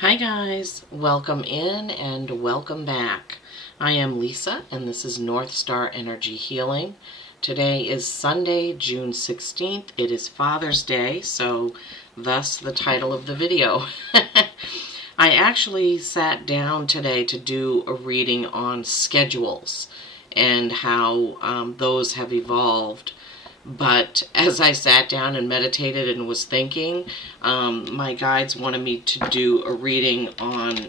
Hi guys, welcome in and welcome back. I am Lisa and this is North Star Energy Healing. Today is Sunday, June 16th. It is Father's Day, so thus the title of the video. I actually sat down today to do a reading on schedules and how those have evolved. But as I sat down and meditated and was thinking, my guides wanted me to do a reading on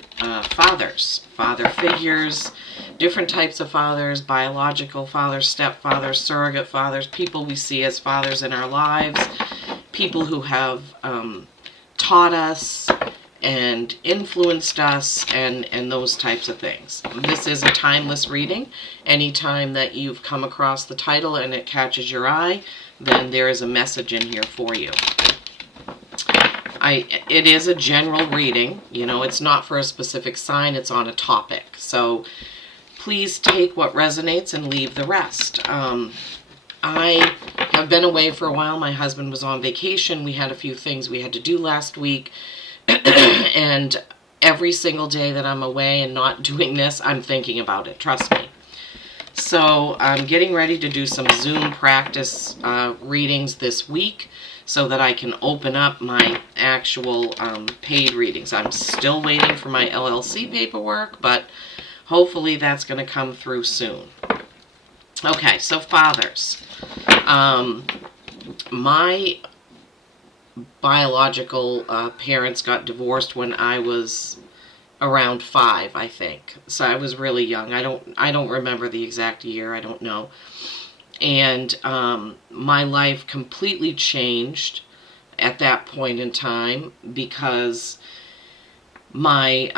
fathers, father figures, different types of fathers, biological fathers, stepfathers, surrogate fathers, people we see as fathers in our lives, people who have taught us and influenced us and those types of things. This is a timeless reading. Anytime that you've come across the title and it catches your eye, then there is a message in here for you. It is a general reading. You know, it's not for a specific sign, it's on a topic. So please take what resonates and leave the rest. I have been away for a while. My husband was on vacation. We had a few things we had to do last week. And every single day that I'm away and not doing this, I'm thinking about it, trust me. So I'm getting ready to do some Zoom practice readings this week so that I can open up my actual paid readings. I'm still waiting for my LLC paperwork, but hopefully that's going to come through soon. Okay, so fathers. My biological parents got divorced when I was around 5, I think. So I was really young. I don't remember the exact year. I don't know. And my life completely changed at that point in time because when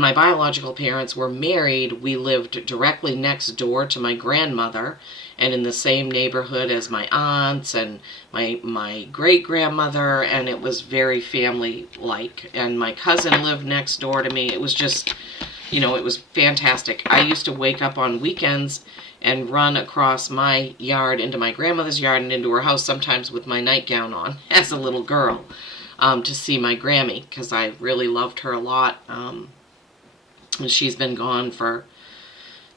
my biological parents were married, we lived directly next door to my grandmother and in the same neighborhood as my aunts and my great-grandmother, and it was very family-like. And my cousin lived next door to me. It was just, you know, it was fantastic. I used to wake up on weekends and run across my yard into my grandmother's yard and into her house, sometimes with my nightgown on as a little girl, to see my Grammy, because I really loved her a lot. And she's been gone for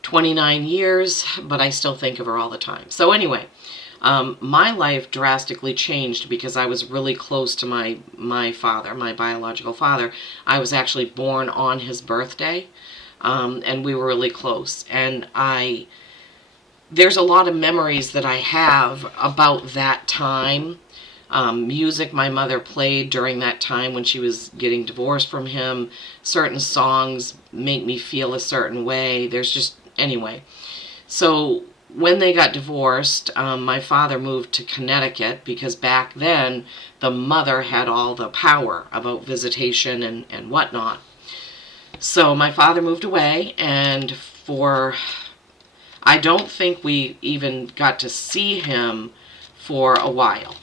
29 years, but I still think of her all the time. So anyway, my life drastically changed because I was really close to my father, my biological father. I was actually born on his birthday, and we were really close. And there's a lot of memories that I have about that time. Music my mother played during that time when she was getting divorced from him. Certain songs make me feel a certain way. Anyway, so when they got divorced, my father moved to Connecticut because back then the mother had all the power about visitation and whatnot. So my father moved away, and I don't think we even got to see him for a while.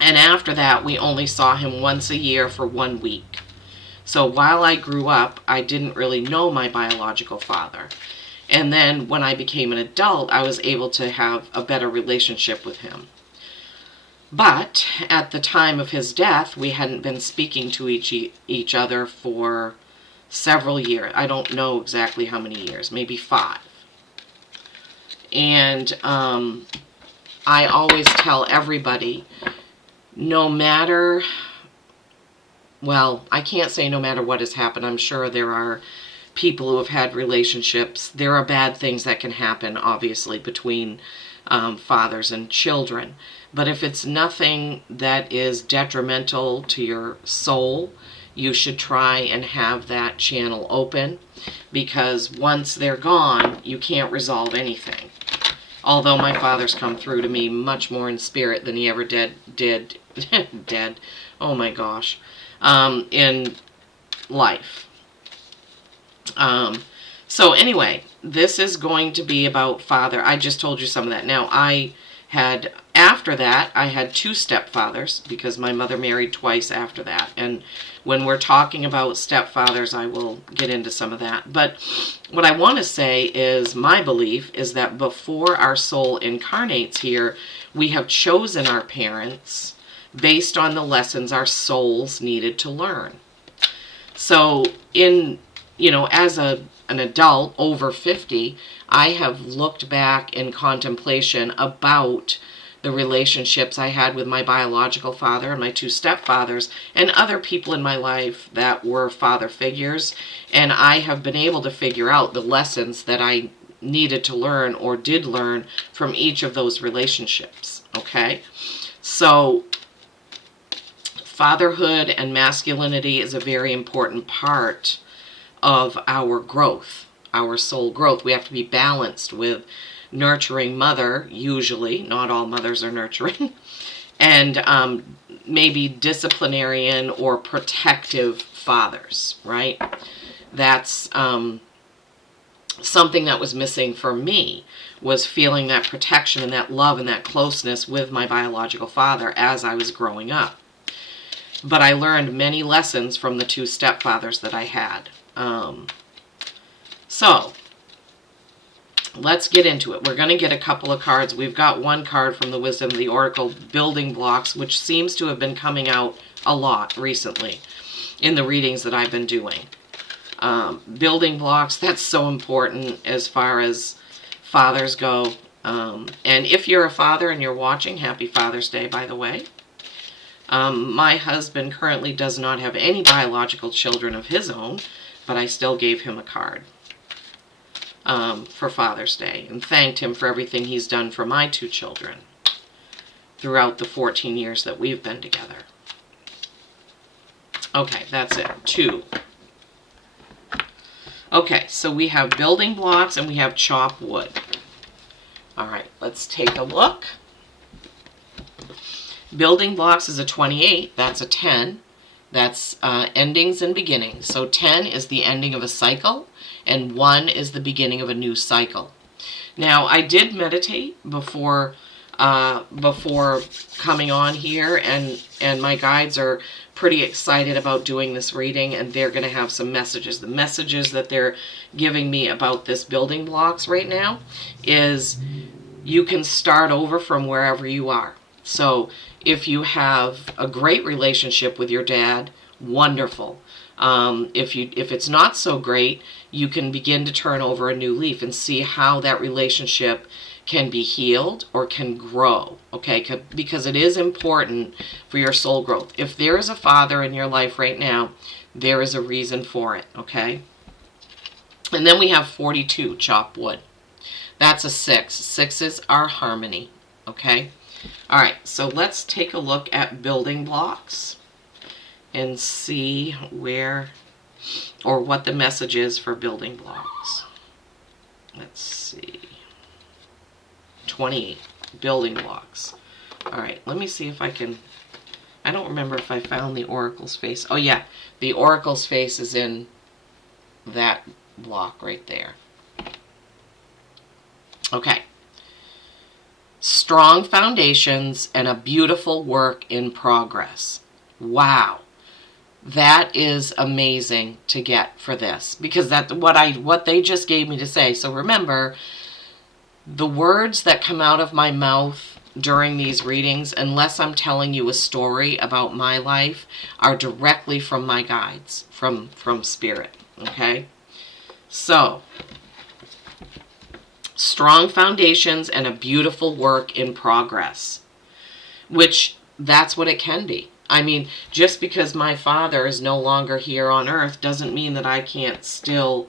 And after that, we only saw him once a year for 1 week. So while I grew up, I didn't really know my biological father. And then when I became an adult, I was able to have a better relationship with him. But at the time of his death, we hadn't been speaking to each other for several years. I don't know exactly how many years, maybe 5. And I always tell everybody, no matter, well, I can't say no matter what has happened. I'm sure there are people who have had relationships. There are bad things that can happen, obviously, between fathers and children. But if it's nothing that is detrimental to your soul, you should try and have that channel open, because once they're gone, you can't resolve anything. Although my father's come through to me much more in spirit than he ever did, oh my gosh, in life. So anyway, this is going to be about father. I just told you some of that. Now, after that, I had 2 stepfathers because my mother married twice after that. And when we're talking about stepfathers, I will get into some of that. But what I want to say is my belief is that before our soul incarnates here, we have chosen our parents based on the lessons our souls needed to learn. So as an adult over 50, I have looked back in contemplation about the relationships I had with my biological father and my two stepfathers and other people in my life that were father figures. And I have been able to figure out the lessons that I needed to learn or did learn from each of those relationships. Okay? So fatherhood and masculinity is a very important part of our growth, our soul growth. We have to be balanced with nurturing mother, usually, not all mothers are nurturing, and maybe disciplinarian or protective fathers, right? That's something that was missing for me, was feeling that protection and that love and that closeness with my biological father as I was growing up. But I learned many lessons from the two stepfathers that I had. So let's get into it. We're going to get a couple of cards. We've got one card from the Wisdom of the Oracle, Building Blocks, which seems to have been coming out a lot recently in the readings that I've been doing. Building blocks, that's so important as far as fathers go. And if you're a father and you're watching, happy Father's Day, by the way. My husband currently does not have any biological children of his own, but I still gave him a card for Father's Day and thanked him for everything he's done for my two children throughout the 14 years that we've been together. Okay, that's it. 2. Okay, so we have building blocks and we have chop wood. All right, let's take a look. Building blocks is a 28. That's a 10. That's endings and beginnings. So 10 is the ending of a cycle, and 1 is the beginning of a new cycle. Now, I did meditate before coming on here, and my guides are pretty excited about doing this reading, and they're going to have some messages. The messages that they're giving me about this building blocks right now is you can start over from wherever you are. So if you have a great relationship with your dad, wonderful. If it's not so great, you can begin to turn over a new leaf and see how that relationship can be healed or can grow, okay? Because it is important for your soul growth. If there is a father in your life right now, there is a reason for it, okay? And then we have 42, chop wood. That's a 6. 6s are harmony, okay? All right, so let's take a look at building blocks and see where or what the message is for building blocks. Let's see. 28, building blocks. All right, let me see if I can, I don't remember if I found the oracle's face. Oh yeah, the oracle's face is in that block right there. Okay. Strong foundations and a beautiful work in progress. Wow. That is amazing to get for this, because that's what they just gave me to say. So remember, the words that come out of my mouth during these readings, unless I'm telling you a story about my life, are directly from my guides, from Spirit, okay? So, strong foundations and a beautiful work in progress, which that's what it can be. I mean, just because my father is no longer here on earth doesn't mean that I can't still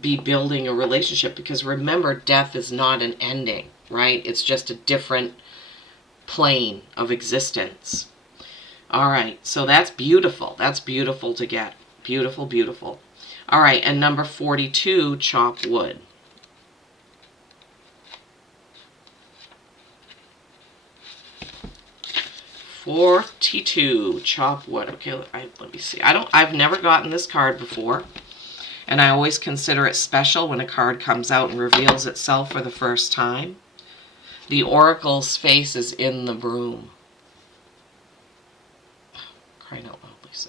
be building a relationship, because remember, death is not an ending, right? It's just a different plane of existence. All right, so that's beautiful. That's beautiful to get. Beautiful, beautiful. All right, and number 42, chop wood. $42, chop wood. Okay, let me see. I've never gotten this card before, and I always consider it special when a card comes out and reveals itself for the first time. The oracle's face is in the broom. Crying out loud, Lisa.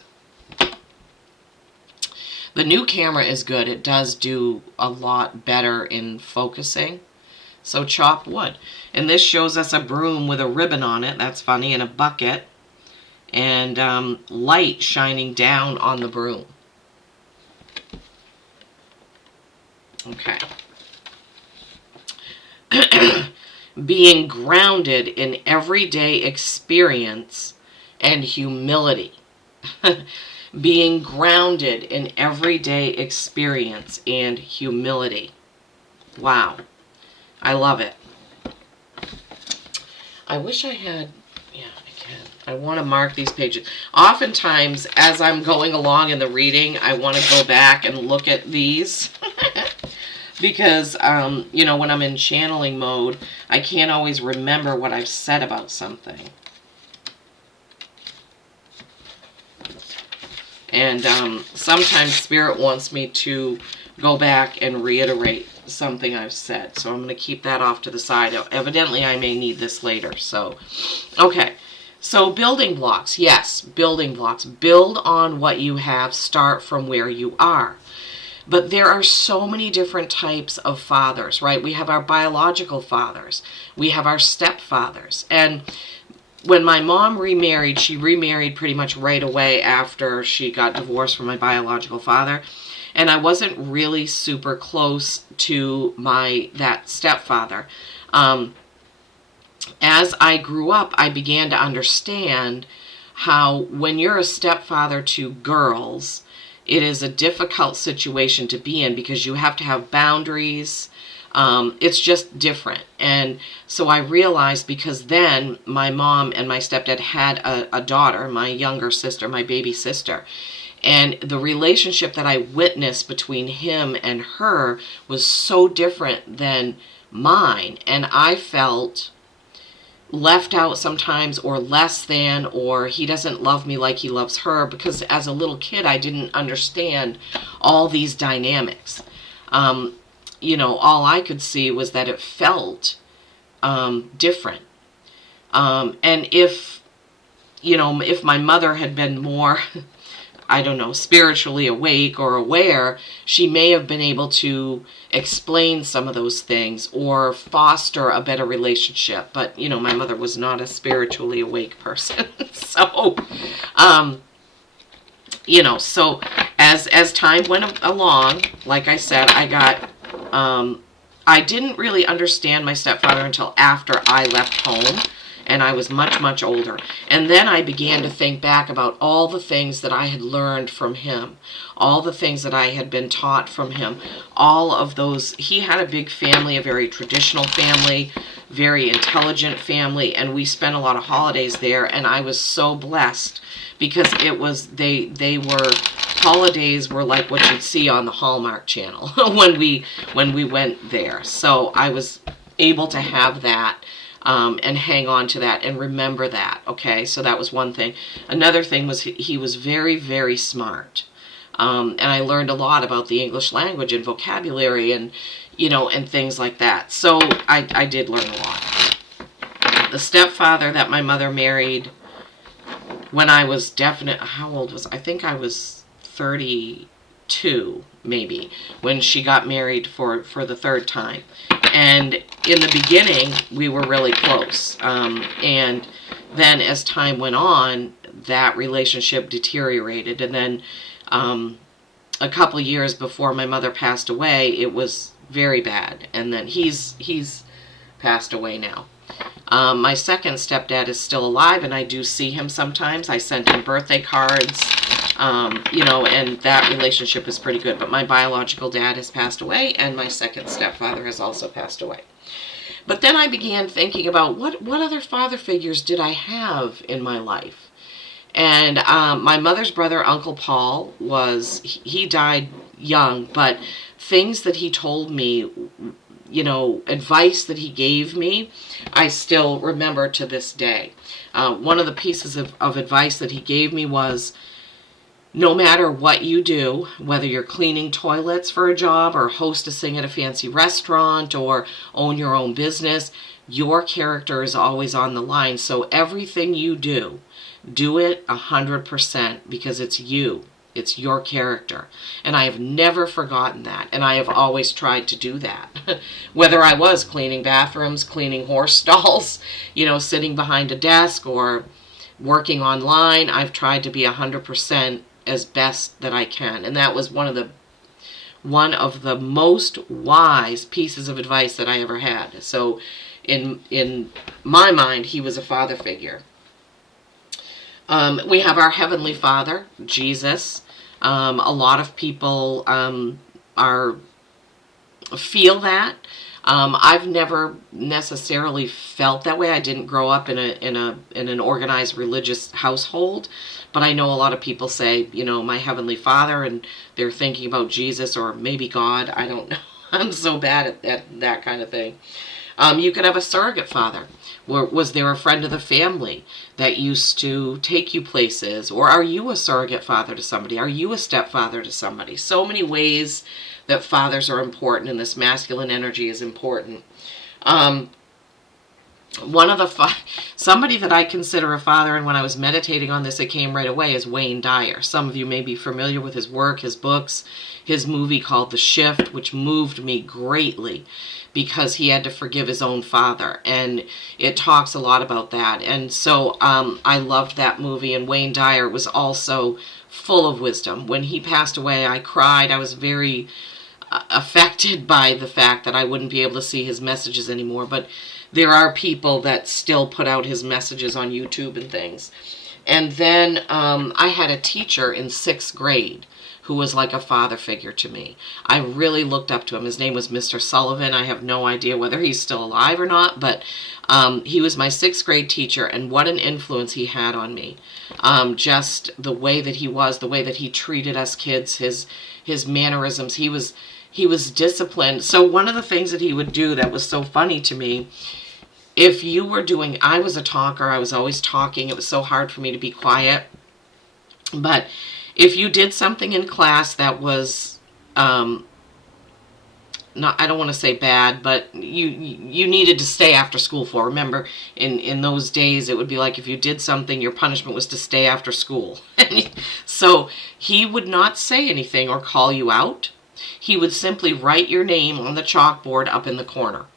The new camera is good. It does do a lot better in focusing. So chop wood. And this shows us a broom with a ribbon on it. That's funny. And a bucket. And light shining down on the broom. Okay. Being grounded in everyday experience and humility. Being grounded in everyday experience and humility. Wow. I love it. I wish I had, yeah, I can. I want to mark these pages. Oftentimes, as I'm going along in the reading, I want to go back and look at these. Because, when I'm in channeling mode, I can't always remember what I've said about something. And sometimes Spirit wants me to go back and reiterate something I've said. So I'm going to keep that off to the side. Evidently, I may need this later. So, okay. So building blocks. Yes, building blocks. Build on what you have. Start from where you are. But there are so many different types of fathers, right? We have our biological fathers. We have our stepfathers. And when my mom remarried, she remarried pretty much right away after she got divorced from my biological father. And I wasn't really super close to that stepfather. As I grew up, I began to understand how when you're a stepfather to girls, it is a difficult situation to be in because you have to have boundaries. It's just different. And so I realized, because then my mom and my stepdad had a daughter, my younger sister, my baby sister. And the relationship that I witnessed between him and her was so different than mine. And I felt left out sometimes, or less than, or he doesn't love me like he loves her, because as a little kid I didn't understand all these dynamics. All I could see was that it felt different. And if my mother had been more I don't know, spiritually awake or aware, she may have been able to explain some of those things or foster a better relationship. But, my mother was not a spiritually awake person. So, so as time went along, like I said, I didn't really understand my stepfather until after I left home. And I was much, much older. And then I began to think back about all the things that I had learned from him, all the things that I had been taught from him, all of those. He had a big family, a very traditional family, very intelligent family, and we spent a lot of holidays there. And I was so blessed because holidays were like what you'd see on the Hallmark Channel when we went there. So I was able to have that. And hang on to that and remember that. Okay, so that was one thing. Another thing was he was very, very smart. And I learned a lot about the English language and vocabulary and things like that. So I did learn a lot. The stepfather that my mother married when I was how old was I? I think I was 32 maybe when she got married for the third time. And in the beginning, we were really close. And then as time went on, that relationship deteriorated. And then a couple years before my mother passed away, it was very bad. And then he's passed away now. My second stepdad is still alive, and I do see him sometimes. I send him birthday cards, and that relationship is pretty good. But my biological dad has passed away, and my second stepfather has also passed away. But then I began thinking about what other father figures did I have in my life? And my mother's brother, Uncle Paul, he died young, but things that he told me, advice that he gave me, I still remember to this day. One of the pieces of advice that he gave me was, no matter what you do, whether you're cleaning toilets for a job or hostessing at a fancy restaurant or own your own business, your character is always on the line. So everything you do it 100% because it's you. It's your character. And I have never forgotten that. And I have always tried to do that. Whether I was cleaning bathrooms, cleaning horse stalls, sitting behind a desk or working online, I've tried to be 100% as best that I can. And that was one of one of the most wise pieces of advice that I ever had. So in my mind, he was a father figure. We have our Heavenly Father, Jesus. A lot of people are feel that. I've never necessarily felt that way. I didn't grow up in an organized religious household, but I know a lot of people say, my Heavenly Father, and they're thinking about Jesus or maybe God. I don't know. I'm so bad at that kind of thing. You could have a surrogate father. Was there a friend of the family that used to take you places? Or are you a surrogate father to somebody? Are you a stepfather to somebody? So many ways that fathers are important, and this masculine energy is important. One of the somebody that I consider a father, and when I was meditating on this, it came right away, is Wayne Dyer. Some of you may be familiar with his work, his books, his movie called The Shift, which moved me greatly because he had to forgive his own father, and it talks a lot about that. And so I loved that movie, and Wayne Dyer was also full of wisdom. When he passed away, I cried. I was very affected by the fact that I wouldn't be able to see his messages anymore, but there are people that still put out his messages on YouTube and things. And then I had a teacher in 6th grade who was like a father figure to me. I really looked up to him. His name was Mr. Sullivan. I have no idea whether he's still alive or not, but he was my 6th grade teacher, and what an influence he had on me. Just the way that he was, the way that he treated us kids, his mannerisms. He was disciplined. So one of the things that he would do that was so funny to me, if you were doing, I was a talker, I was always talking, it was so hard for me to be quiet, but if you did something in class that was, not, I don't want to say bad, but you needed to stay after school for, remember, in those days, it would be like if you did something, your punishment was to stay after school. So he would not say anything or call you out. He would simply write your name on the chalkboard up in the corner.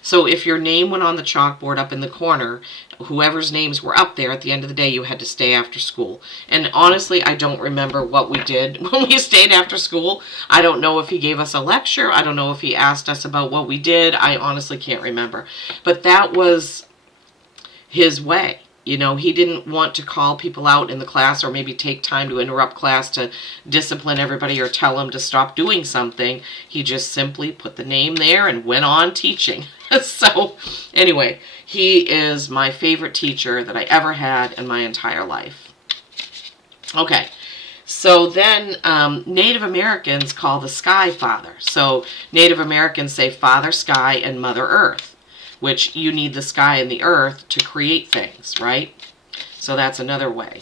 So if your name went on the chalkboard up in the corner, whoever's names were up there, at the end of the day, you had to stay after school. And honestly, I don't remember what we did when we stayed after school. I don't know if he gave us a lecture. I don't know if he asked us about what we did. I honestly can't remember. But that was his way. He didn't want to call people out in the class or maybe take time to interrupt class to discipline everybody or tell them to stop doing something. He just simply put the name there and went on teaching. So anyway, he is my favorite teacher that I ever had in my entire life. Okay. So then Native Americans call the Sky Father. So Native Americans say Father Sky and Mother Earth, which you need the sky and the earth to create things, right? So that's another way.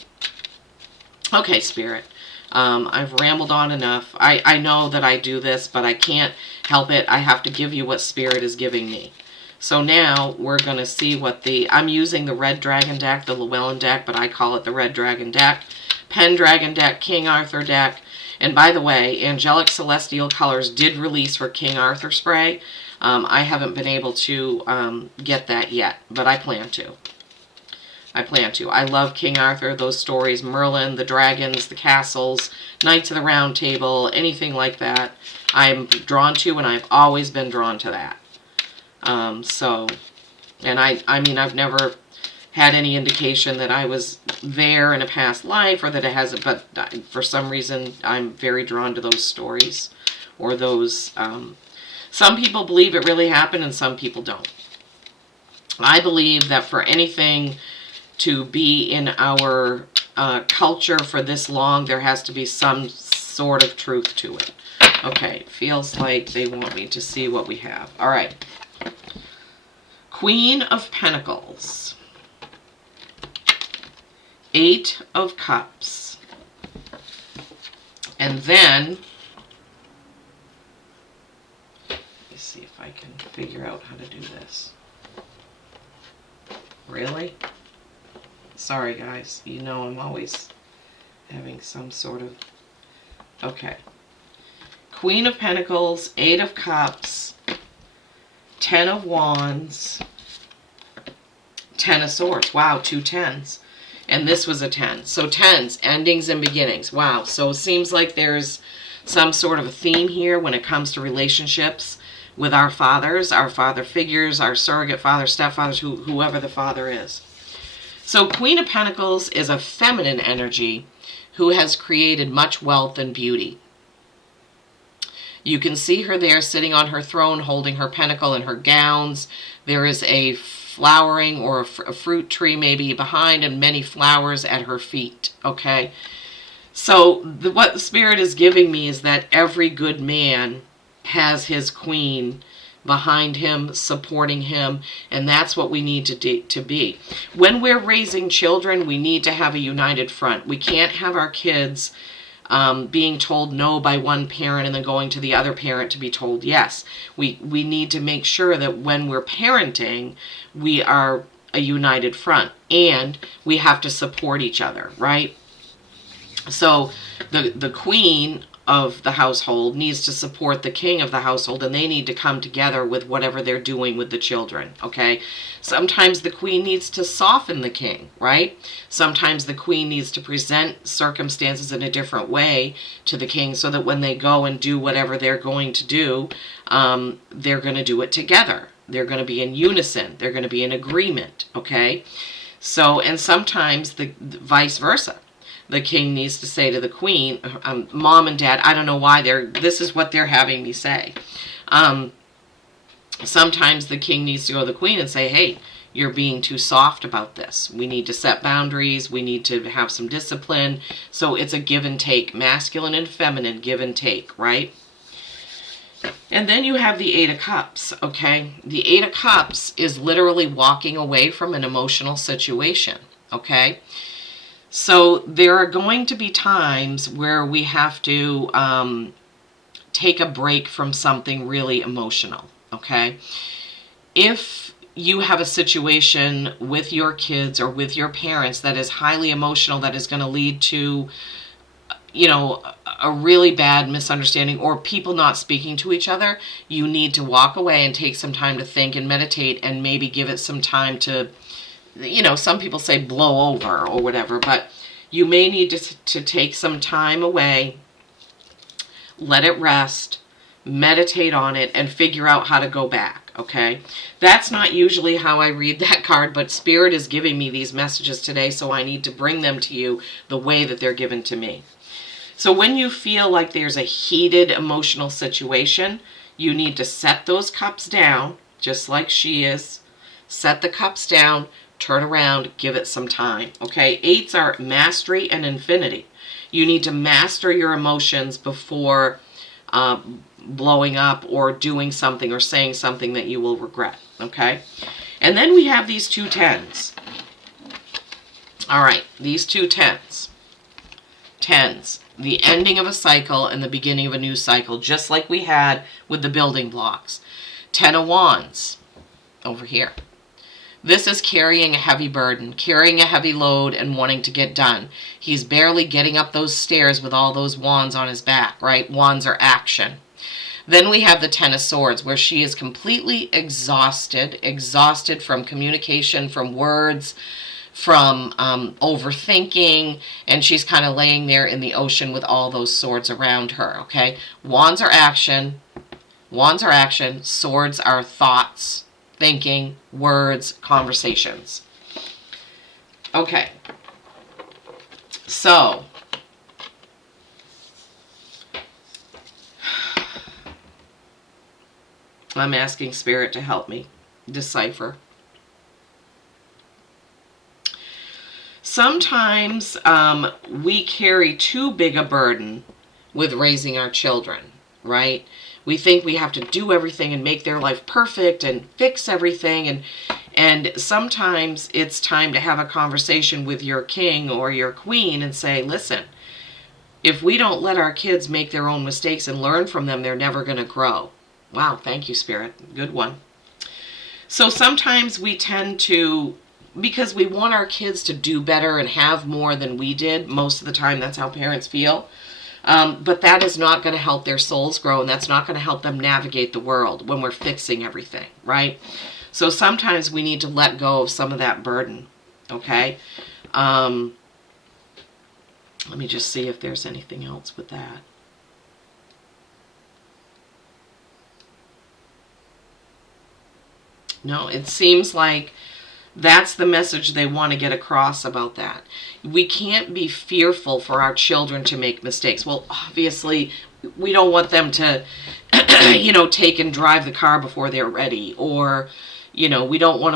Okay, Spirit. I've rambled on enough. I know that I do this, but I can't help it. I have to give you what Spirit is giving me. So now we're going to see what I'm using the Red Dragon deck, the Llewellyn deck, but I call it the Red Dragon deck. Pendragon deck, King Arthur deck. And by the way, Angelic Celestial Colors did release her King Arthur spray. I haven't been able to get that yet, but I plan to. I love King Arthur, those stories, Merlin, the dragons, the castles, Knights of the Round Table, anything like that. I'm drawn to, and I've always been drawn to that. And I mean, I've never had any indication that I was there in a past life or that it hasn't, but for some reason, I'm very drawn to those stories or those, some people believe it really happened and some people don't. I believe that for anything to be in our culture for this long, there has to be some sort of truth to it. Okay, feels like they want me to see what we have. All right. Queen of Pentacles. 8 of Cups. And then, let's see if I can figure out how to do this. Really? Sorry, guys. You know I'm always having some sort of... Okay. Queen of Pentacles, 8 of Cups, 10 of Wands, 10 of Swords. Wow, 2 10s. And this was a 10. So 10s, endings and beginnings. Wow. So it seems like there's some sort of a theme here when it comes to relationships with our fathers, our father figures, our surrogate fathers, stepfathers, whoever the father is. So Queen of Pentacles is a feminine energy who has created much wealth and beauty. You can see her there sitting on her throne holding her pentacle and her gowns. There is a flowering or a fruit tree maybe behind and many flowers at her feet. Okay. So what the Spirit is giving me is that every good man has his queen behind him, supporting him, and that's what we need to be. When we're raising children, we need to have a united front. We can't have our kids being told no by one parent and then going to the other parent to be told yes. We need to make sure that when we're parenting, we are a united front, and we have to support each other, right? So the queen of the household needs to support the king of the household, and they need to come together with whatever they're doing with the children, okay? Sometimes the queen needs to soften the king, right? Sometimes the queen needs to present circumstances in a different way to the king so that when they go and do whatever they're going to do, they're going to do it together. They're going to be in unison. They're going to be in agreement, okay? So, and sometimes the vice versa. The king needs to say to the queen, mom and dad, I don't know why this is what they're having me say. Sometimes the king needs to go to the queen and say, hey, you're being too soft about this. We need to set boundaries. We need to have some discipline. So it's a give and take, masculine and feminine give and take, right? And then you have the Eight of Cups, okay? The Eight of Cups is literally walking away from an emotional situation, okay? So there are going to be times where we have to take a break from something really emotional, okay? If you have a situation with your kids or with your parents that is highly emotional, that is going to lead to, you know, a really bad misunderstanding or people not speaking to each other, you need to walk away and take some time to think and meditate and maybe give it some time to, you know, some people say blow over or whatever, but you may need to take some time away, let it rest, meditate on it, and figure out how to go back, okay? That's not usually how I read that card, but Spirit is giving me these messages today, so I need to bring them to you the way that they're given to me. So when you feel like there's a heated emotional situation, you need to set those cups down, just like she is. Set the cups down, turn around, give it some time, okay? Eights are mastery and infinity. You need to master your emotions before blowing up or doing something or saying something that you will regret, okay? And then we have these two tens. All right, these two tens. Tens, the ending of a cycle and the beginning of a new cycle, just like we had with the building blocks. Ten of Wands, over here. This is carrying a heavy burden, carrying a heavy load and wanting to get done. He's barely getting up those stairs with all those wands on his back, right? Wands are action. Then we have the Ten of Swords, where she is completely exhausted from communication, from words, from overthinking, and she's kind of laying there in the ocean with all those swords around her, okay? Wands are action. Wands are action. Swords are thoughts, thinking, words, conversations. Okay. So, I'm asking Spirit to help me decipher. Sometimes we carry too big a burden with raising our children, right? We think we have to do everything and make their life perfect and fix everything. And sometimes it's time to have a conversation with your king or your queen and say, listen, if we don't let our kids make their own mistakes and learn from them, they're never going to grow. Wow, thank you, Spirit. Good one. So sometimes we tend to, because we want our kids to do better and have more than we did, most of the time that's how parents feel. But that is not going to help their souls grow, and that's not going to help them navigate the world when we're fixing everything, right? So sometimes we need to let go of some of that burden, okay? Let me just see if there's anything else with that. No, it seems like that's the message they want to get across about that. We can't be fearful for our children to make mistakes. Well, obviously, we don't want them to, take and drive the car before they're ready, or, we don't want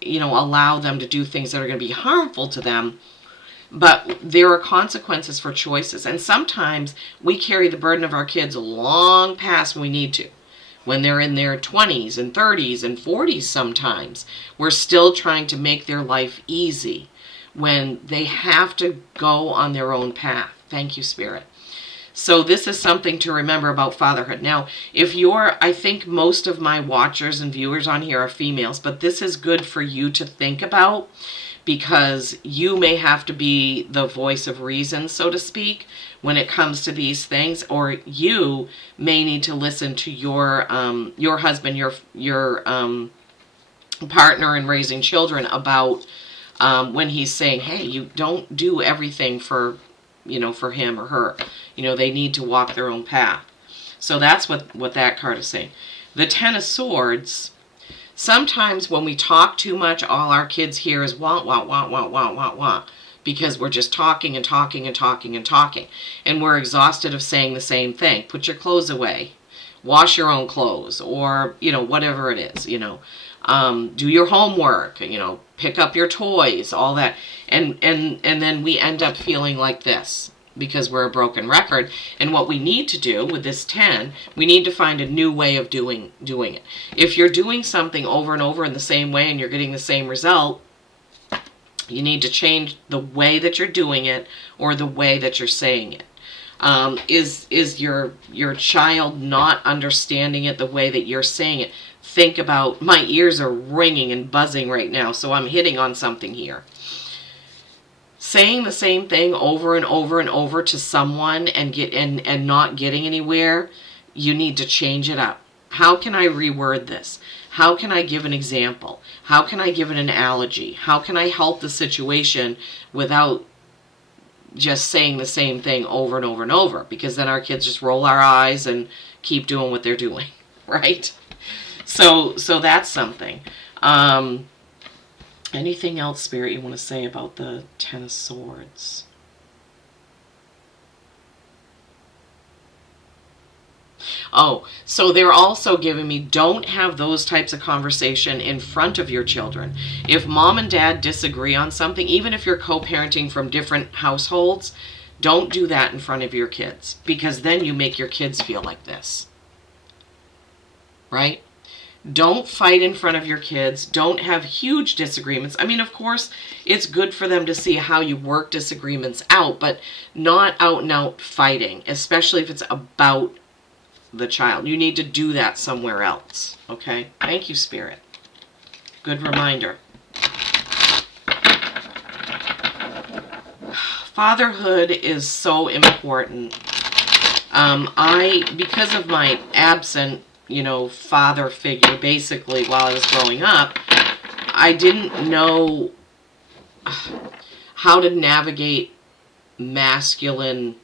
to, allow them to do things that are going to be harmful to them. But there are consequences for choices. And sometimes we carry the burden of our kids long past when we need to. When they're in their 20s and 30s and 40s sometimes, we're still trying to make their life easy when they have to go on their own path. Thank you, Spirit. So this is something to remember about fatherhood. Now, I think most of my watchers and viewers on here are females, but this is good for you to think about, because you may have to be the voice of reason, so to speak, when it comes to these things, or you may need to listen to your husband, your partner in raising children about when he's saying, hey, you don't do everything for him or her. They need to walk their own path. So that's what that card is saying. The Ten of Swords. Sometimes when we talk too much, all our kids hear is wah, wah, wah, wah, wah, wah, wah, because we're just talking and talking and talking and talking. And we're exhausted of saying the same thing. Put your clothes away. Wash your own clothes, or, whatever it is, do your homework, pick up your toys, all that. And then we end up feeling like this, because we're a broken record. And what we need to do with this 10, we need to find a new way of doing it. If you're doing something over and over in the same way and you're getting the same result, you need to change the way that you're doing it, or the way that you're saying it. Is your child not understanding it the way that you're saying it? Think about, my ears are ringing and buzzing right now, so I'm hitting on something here. Saying the same thing over and over and over to someone and not getting anywhere, you need to change it up. How can I reword this? How can I give an example? How can I give an analogy? How can I help the situation without just saying the same thing over and over and over? Because then our kids just roll our eyes and keep doing what they're doing, right? So that's something. Anything else, Spirit, you want to say about the Ten of Swords? Oh, so they're also giving me, don't have those types of conversation in front of your children. If mom and dad disagree on something, even if you're co-parenting from different households, don't do that in front of your kids, because then you make your kids feel like this. Right? Don't fight in front of your kids. Don't have huge disagreements. I mean, of course, it's good for them to see how you work disagreements out, but not out and out fighting, especially if it's about the child. You need to do that somewhere else. Okay? Thank you, Spirit. Good reminder. Fatherhood is so important. Because of my absent father figure, basically, while I was growing up, I didn't know how to navigate masculine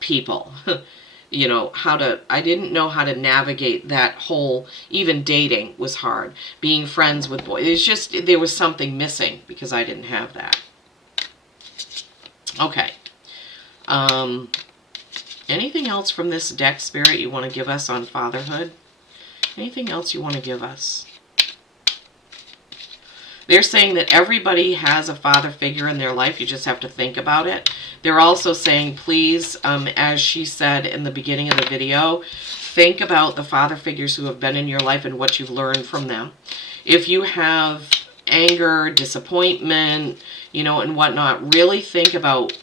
people. I didn't know how to navigate that whole, even dating was hard. Being friends with boys, there was something missing because I didn't have that. Okay. Anything else from this deck, Spirit, you want to give us on fatherhood? Anything else you want to give us? They're saying that everybody has a father figure in their life. You just have to think about it. They're also saying, please, as she said in the beginning of the video, think about the father figures who have been in your life and what you've learned from them. If you have anger, disappointment, and whatnot, really think about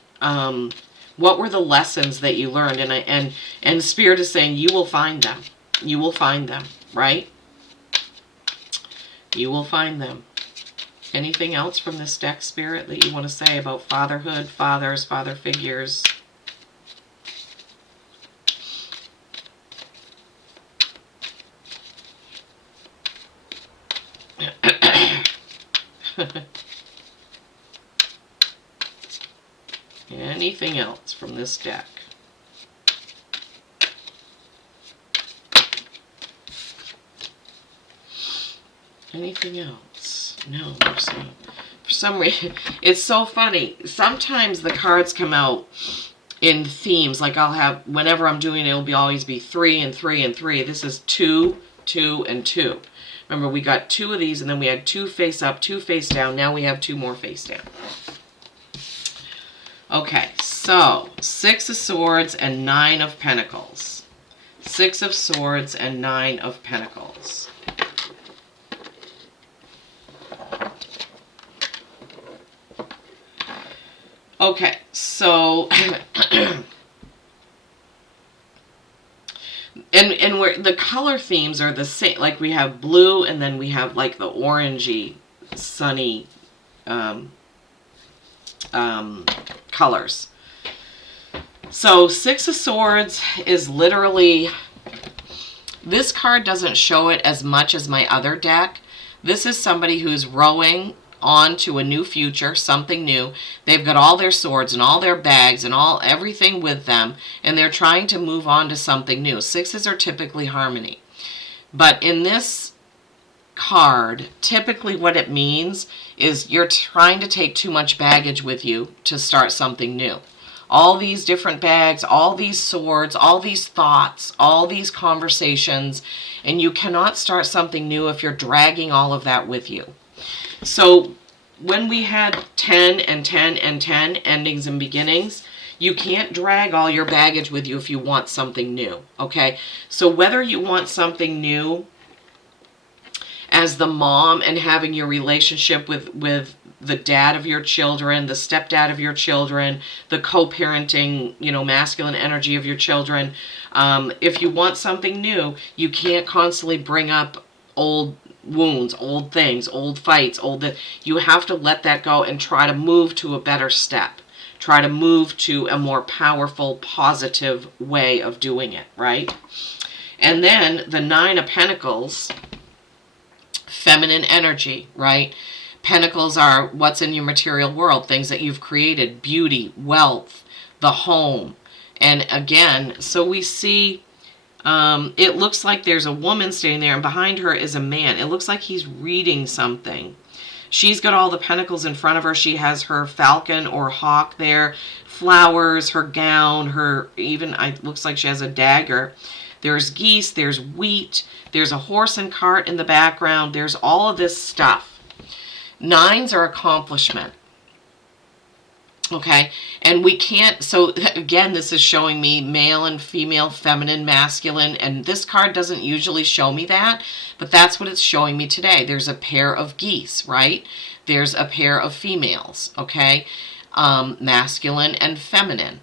what were the lessons that you learned. And Spirit is saying you will find them. You will find them, right? You will find them. Anything else from this deck, Spirit, that you want to say about fatherhood, fathers, father figures? Anything else from this deck? Anything else? No, for some reason, it's so funny. Sometimes the cards come out in themes. Like I'll have, whenever I'm doing it, it'll always be 3 and 3 and 3. This is 2, 2, and 2. Remember, we got 2 of these, and then we had 2 face up, 2 face down. Now we have 2 more face down. Okay, so 6 of Swords and 9 of Pentacles. 6 of Swords and 9 of Pentacles. Okay, so and where the color themes are the same, like we have blue and then we have like the orangey, sunny colors. So 6 of Swords is literally, this card doesn't show it as much as my other deck. This is somebody who's rowing on to a new future, something new. They've got all their swords and all their bags and everything with them, and they're trying to move on to something new. 6s are typically harmony. But in this card, typically what it means is you're trying to take too much baggage with you to start something new. All these different bags, all these swords, all these thoughts, all these conversations, and you cannot start something new if you're dragging all of that with you. So when we had 10 and 10 and 10, endings and beginnings, you can't drag all your baggage with you if you want something new, okay? So whether you want something new as the mom and having your relationship with the dad of your children, the stepdad of your children, the co-parenting, masculine energy of your children, if you want something new, you can't constantly bring up old wounds, old things, old fights, you have to let that go and try to move to a better step. Try to move to a more powerful, positive way of doing it, right? And then the 9 of Pentacles, feminine energy, right? Pentacles are what's in your material world, things that you've created, beauty, wealth, the home. And again, so we see, it looks like there's a woman standing there and behind her is a man. It looks like he's reading something. She's got all the pentacles in front of her. She has her falcon or hawk there, flowers, her gown, it looks like she has a dagger. There's geese, there's wheat, there's a horse and cart in the background. There's all of this stuff. 9s are accomplishment. Okay, and we can't, so again, this is showing me male and female, feminine, masculine, and this card doesn't usually show me that, but that's what it's showing me today. There's a pair of geese, right? There's a pair of females, okay? Masculine and feminine.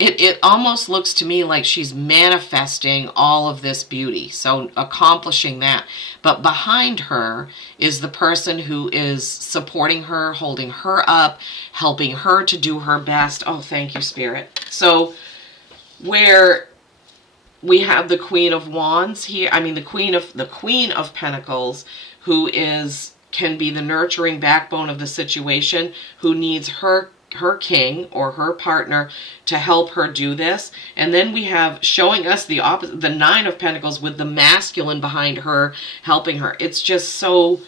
It almost looks to me like she's manifesting all of this beauty, so accomplishing that. But behind her is the person who is supporting her, holding her up, helping her to do her best. Oh, thank you, Spirit. So where we have the Queen of Wands here, the Queen of Pentacles, who can be the nurturing backbone of the situation, who needs her king or her partner to help her do this. And then we have showing us the opposite, the 9 of Pentacles with the masculine behind her helping her. It's just so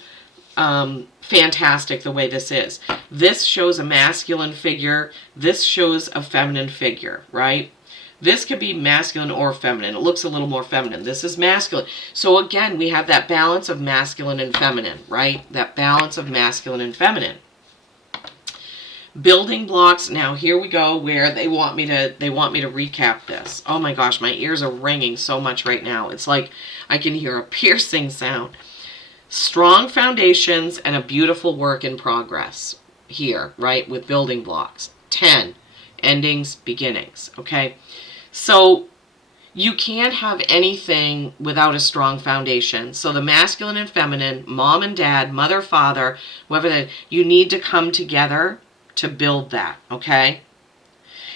fantastic the way this is. This shows a masculine figure. This shows a feminine figure, right? This could be masculine or feminine. It looks a little more feminine. This is masculine. So again, we have that balance of masculine and feminine, right? That balance of masculine and feminine. Building blocks. Now here we go where they want me to recap this. Oh my gosh, my ears are ringing so much right now. It's like I can hear a piercing sound. Strong foundations and a beautiful work in progress here, right? With building blocks. 10, endings, beginnings, okay? So you can't have anything without a strong foundation. So the masculine and feminine, mom and dad, mother, father, whoever, you need to come together to build that, okay?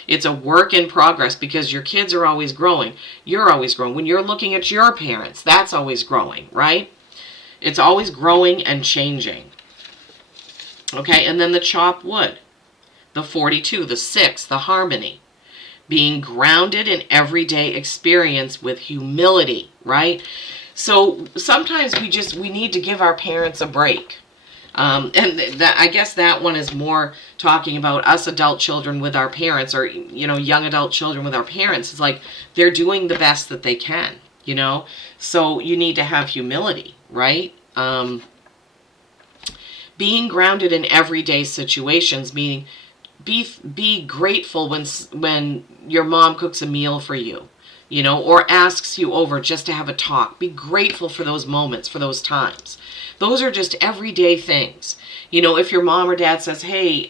It's a work in progress because your kids are always growing. You're always growing. When you're looking at your parents, that's always growing, right? It's always growing and changing. Okay, and then the chopped wood, the 42, the 6, the harmony. Being grounded in everyday experience with humility, right? So sometimes we need to give our parents a break. And that, I guess that one is more talking about us adult children with our parents, or, young adult children with our parents. It's like they're doing the best that they can, So you need to have humility, right? Being grounded in everyday situations, meaning be grateful when your mom cooks a meal for you, or asks you over just to have a talk. Be grateful for those moments, for those times. Those are just everyday things. If your mom or dad says, hey,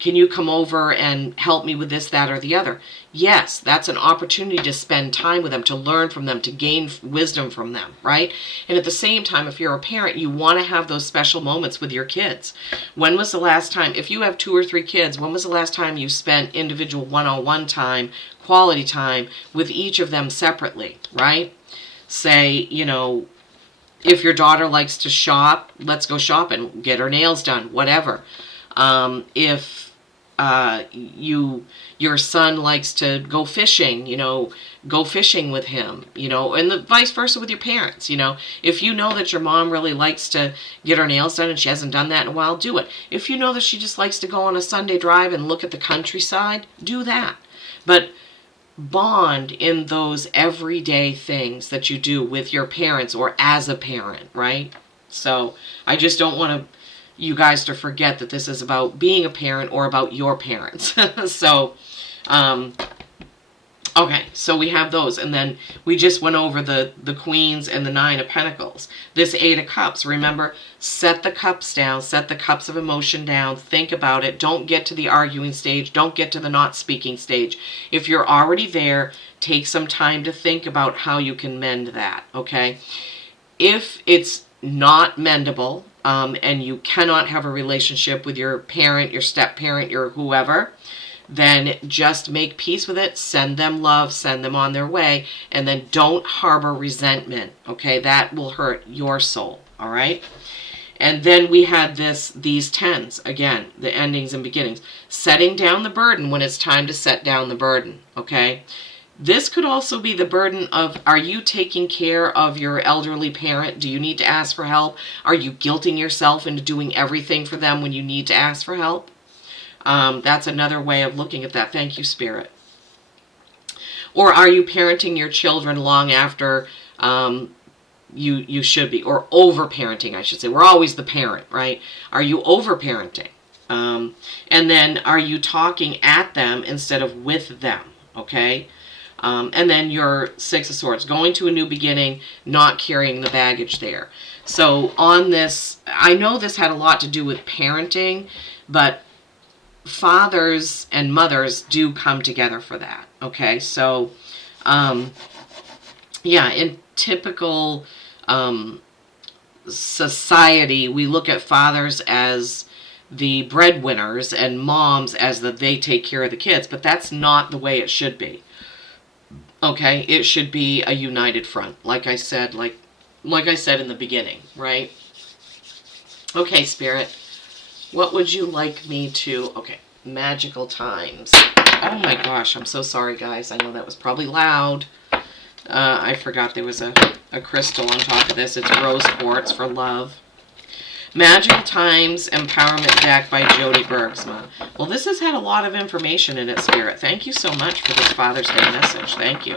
can you come over and help me with this, that, or the other? Yes, that's an opportunity to spend time with them, to learn from them, to gain wisdom from them, right? And at the same time, if you're a parent, you want to have those special moments with your kids. When was the last time, if you have 2 or 3 kids, when was the last time you spent individual one-on-one time, quality time with each of them separately, right? Say, if your daughter likes to shop, let's go shopping, get her nails done, whatever. If your son likes to go fishing, go fishing with him, and the vice versa with your parents. If you know that your mom really likes to get her nails done and she hasn't done that in a while, do it. If you know that she just likes to go on a Sunday drive and look at the countryside, do that. But bond in those everyday things that you do with your parents or as a parent, right? So I just don't want you guys to forget that this is about being a parent or about your parents. So, okay, so we have those, and then we just went over the Queens and the 9 of Pentacles. This 8 of Cups, remember, set the cups down, set the cups of emotion down, think about it. Don't get to the arguing stage. Don't get to the not speaking stage. If you're already there, take some time to think about how you can mend that, okay? If it's not mendable, and you cannot have a relationship with your parent, your step-parent, your whoever, then just make peace with it, send them love, send them on their way, and then don't harbor resentment, okay? That will hurt your soul, all right? And then we had these 10s, again, the endings and beginnings. Setting down the burden when it's time to set down the burden, okay? This could also be the burden of, are you taking care of your elderly parent? Do you need to ask for help? Are you guilting yourself into doing everything for them when you need to ask for help? That's another way of looking at that. Thank you, Spirit. Or are you parenting your children long after you should be? Or over-parenting, I should say. We're always the parent, right? Are you over-parenting? And then are you talking at them instead of with them? Okay? And then your 6 of Swords, going to a new beginning, not carrying the baggage there. So on this, I know this had a lot to do with parenting, but fathers and mothers do come together for that, okay? So, yeah, in typical society, we look at fathers as the breadwinners and moms as they take care of the kids, but that's not the way it should be, okay? It should be a united front, like I said, like I said in the beginning, right? Okay, Spirit. What would you like me to... Okay, magical times. Oh my gosh, I'm so sorry, guys. I know that was probably loud. I forgot there was a crystal on top of this. It's rose quartz for love. Magical Times Empowerment Deck by Jody Bergsma. Well, this has had a lot of information in it, Spirit. Thank you so much for this Father's Day message. Thank you.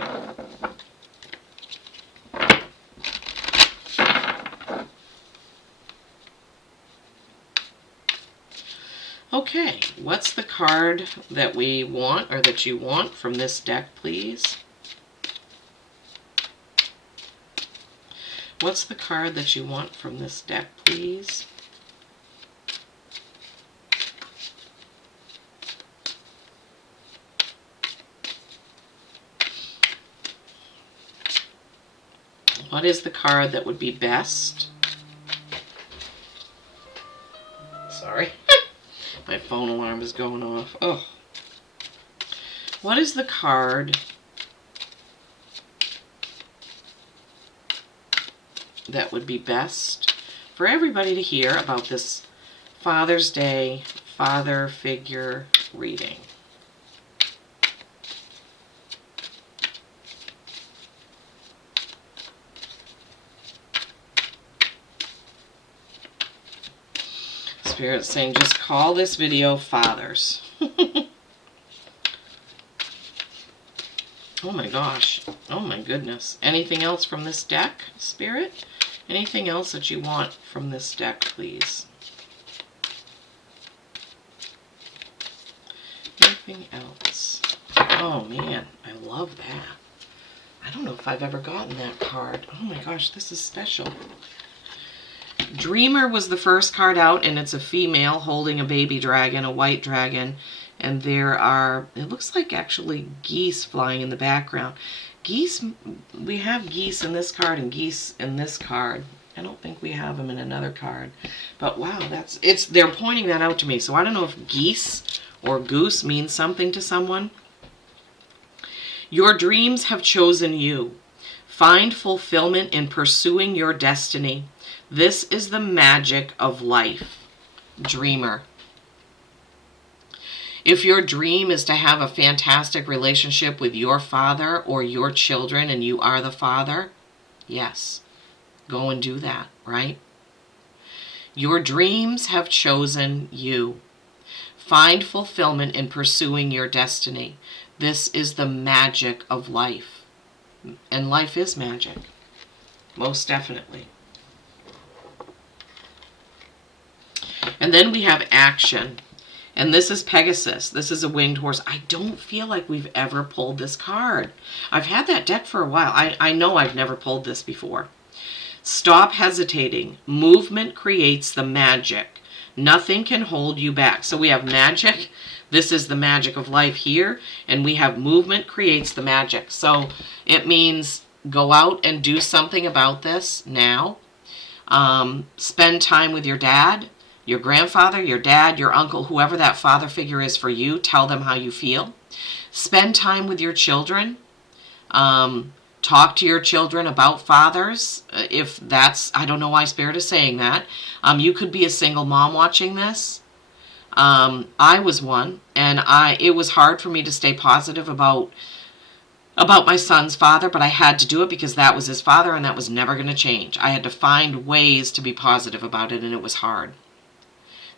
Okay, what's the card that we want, or that you want from this deck, please? What's the card that you want from this deck, please? What is the card that would be best? Sorry. My phone alarm is going off. Oh. What is the card that would be best for everybody to hear about this Father's Day father figure reading? Spirit's saying just call this video Fathers. Oh my gosh. Oh my goodness. Anything else from this deck, Spirit? Anything else that you want from this deck, please? Anything else? Oh man, I love that. I don't know if I've ever gotten that card. Oh my gosh, this is special. Dreamer was the first card out, and it's a female holding a baby dragon, a white dragon. And there are, it looks like actually geese flying in the background. Geese, we have geese in this card and geese in this card. I don't think we have them in another card. But wow, they're pointing that out to me. So I don't know if geese or goose means something to someone. Your dreams have chosen you. Find fulfillment in pursuing your destiny. This is the magic of life. Dreamer. If your dream is to have a fantastic relationship with your father or your children and you are the father, yes, go and do that, right? Your dreams have chosen you. Find fulfillment in pursuing your destiny. This is the magic of life. And life is magic. Most definitely. And then we have action. And this is Pegasus. This is a winged horse. I don't feel like we've ever pulled this card. I've had that deck for a while. I know I've never pulled this before. Stop hesitating. Movement creates the magic. Nothing can hold you back. So we have magic. This is the magic of life here. And we have movement creates the magic. So it means go out and do something about this now. Spend time with your dad. Your grandfather, your dad, your uncle, whoever that father figure is for you, tell them how you feel. Spend time with your children. Talk to your children about fathers. If that's, I don't know why Spirit is saying that. You could be a single mom watching this. I was one, and it was hard for me to stay positive about my son's father, but I had to do it because that was his father, and that was never going to change. I had to find ways to be positive about it, and it was hard.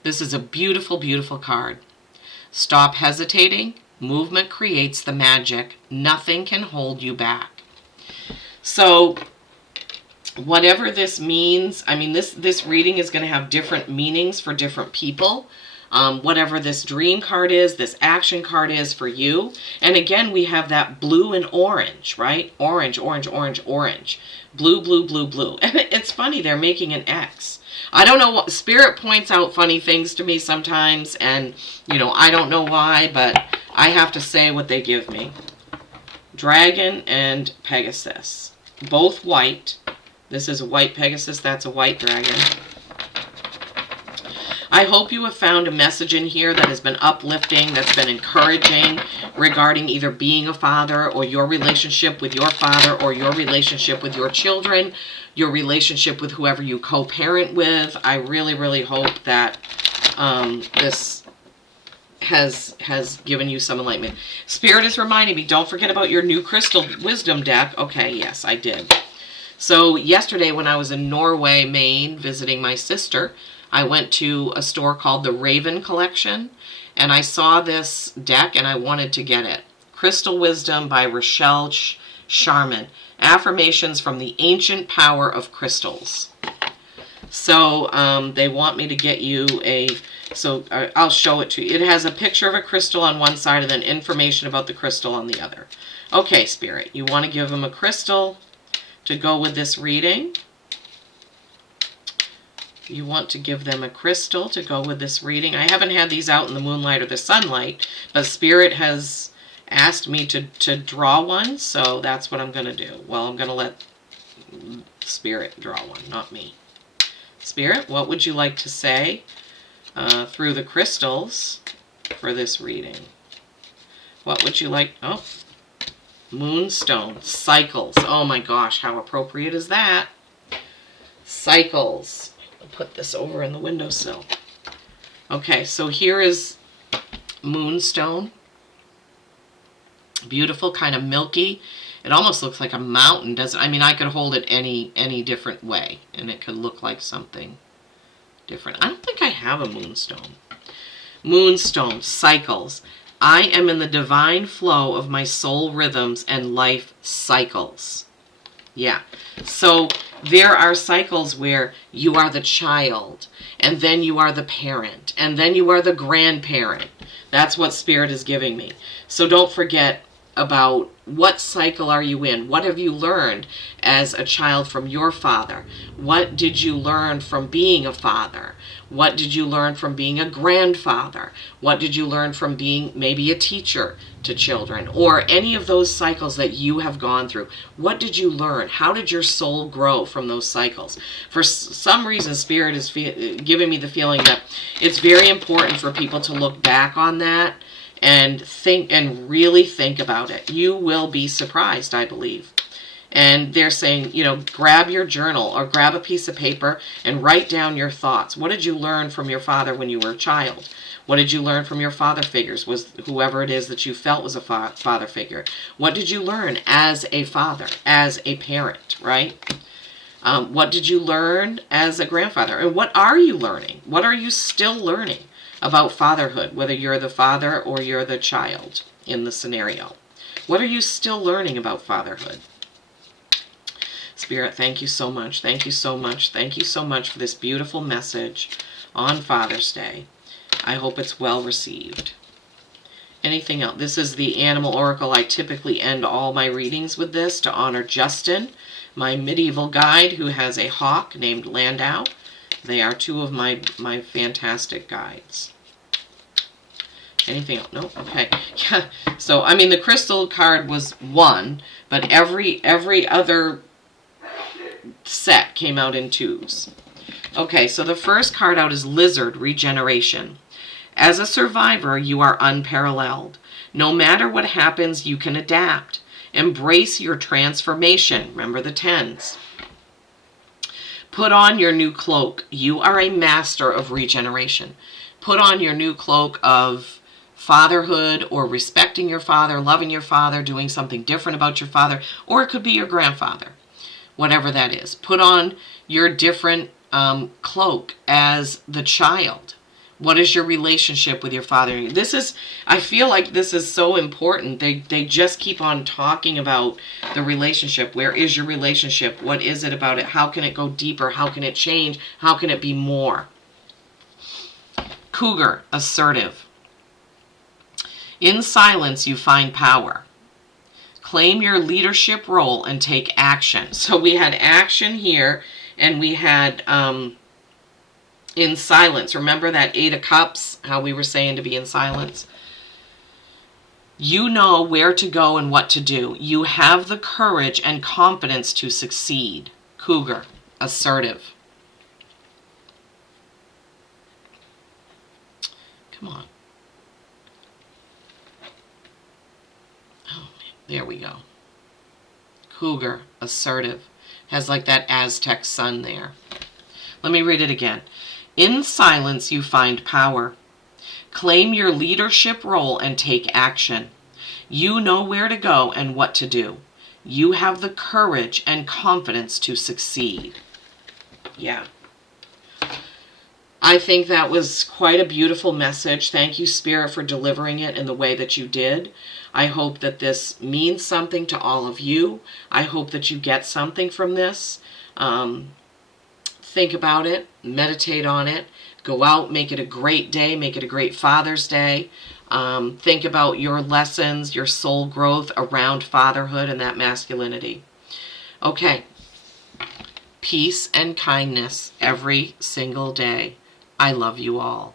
This is a beautiful, beautiful card. Stop hesitating. Movement creates the magic. Nothing can hold you back. So, whatever this means, I mean, this reading is going to have different meanings for different people. Whatever this dream card is, this action card is for you. And again, we have that blue and orange, right? Orange, orange, orange, orange. Blue, blue, blue, blue. And it's funny, they're making an X. I don't know what, Spirit points out funny things to me sometimes, and, you know, I don't know why, but I have to say what they give me. Dragon and Pegasus. Both white. This is a white Pegasus, that's a white dragon. I hope you have found a message in here that has been uplifting, that's been encouraging regarding either being a father or your relationship with your father or your relationship with your children, your relationship with whoever you co-parent with. I really, really hope that this has given you some enlightenment. Spirit is reminding me, don't forget about your new Crystal Wisdom deck. Okay, yes, I did. So yesterday when I was in Norway, Maine, visiting my sister, I went to a store called the Raven Collection, and I saw this deck and I wanted to get it. Crystal Wisdom by Rochelle Sharman. Affirmations from the Ancient Power of Crystals. So they want me to get you so I'll show it to you. It has a picture of a crystal on one side and then information about the crystal on the other. Okay, Spirit, you want to give them a crystal to go with this reading. You want to give them a crystal to go with this reading. I haven't had these out in the moonlight or the sunlight, but Spirit has asked me to draw one, so that's what I'm going to do. Well, I'm going to let Spirit draw one, not me. Spirit, what would you like to say through the crystals for this reading? What would you like? Oh, Moonstone, cycles. Oh my gosh, how appropriate is that? Cycles. I'll put this over in the windowsill. Okay, so here is Moonstone. Beautiful, kind of milky. It almost looks like a mountain, doesn't it? I mean, I could hold it any different way, and it could look like something different. I don't think I have a moonstone. Moonstone, cycles. I am in the divine flow of my soul rhythms and life cycles. Yeah. So there are cycles where you are the child, and then you are the parent, and then you are the grandparent. That's what Spirit is giving me. So don't forget about what cycle are you in? What have you learned as a child from your father? What did you learn from being a father? What did you learn from being a grandfather? What did you learn from being maybe a teacher to children? Or any of those cycles that you have gone through. What did you learn? How did your soul grow from those cycles? For some reason, Spirit is giving me the feeling that it's very important for people to look back on that and think and really think about it. You will be surprised, I believe. And they're saying, grab your journal or grab a piece of paper and write down your thoughts. What did you learn from your father when you were a child? What did you learn from your father figures? Was whoever it is that you felt was a father figure? What did you learn as a father, as a parent, right? What did you learn as a grandfather? And what are you learning? What are you still learning about fatherhood, whether you're the father or you're the child in the scenario? What are you still learning about fatherhood? Spirit, thank you so much. Thank you so much. Thank you so much for this beautiful message on Father's Day. I hope it's well received. Anything else? This is the Animal Oracle. I typically end all my readings with this to honor Justin, my medieval guide who has a hawk named Landau. They are two of my fantastic guides. Anything else? No? Okay. Yeah. So, I mean, the crystal card was one, but every other set came out in twos. Okay, so the first card out is Lizard, Regeneration. As a survivor, you are unparalleled. No matter what happens, you can adapt. Embrace your transformation. Remember the tens. Put on your new cloak. You are a master of regeneration. Put on your new cloak of fatherhood or respecting your father, loving your father, doing something different about your father, or it could be your grandfather, whatever that is. Put on your different cloak as the child. What is your relationship with your father? I feel like this is so important. They just keep on talking about the relationship. Where is your relationship? What is it about it? How can it go deeper? How can it change? How can it be more? Cougar, assertive. In silence, you find power. Claim your leadership role and take action. So we had action here, and we had in silence. Remember that 8 of Cups, how we were saying to be in silence? You know where to go and what to do. You have the courage and confidence to succeed. Cougar, assertive. Come on. Oh, there we go. Cougar, assertive. Has like that Aztec sun there. Let me read it again. In silence, you find power. Claim your leadership role and take action. You know where to go and what to do. You have the courage and confidence to succeed. Yeah. I think that was quite a beautiful message. Thank you, Spirit, for delivering it in the way that you did. I hope that this means something to all of you. I hope that you get something from this. Think about it, meditate on it, go out, make it a great day, make it a great Father's Day. Think about your lessons, your soul growth around fatherhood and that masculinity. Okay. Peace and kindness every single day. I love you all.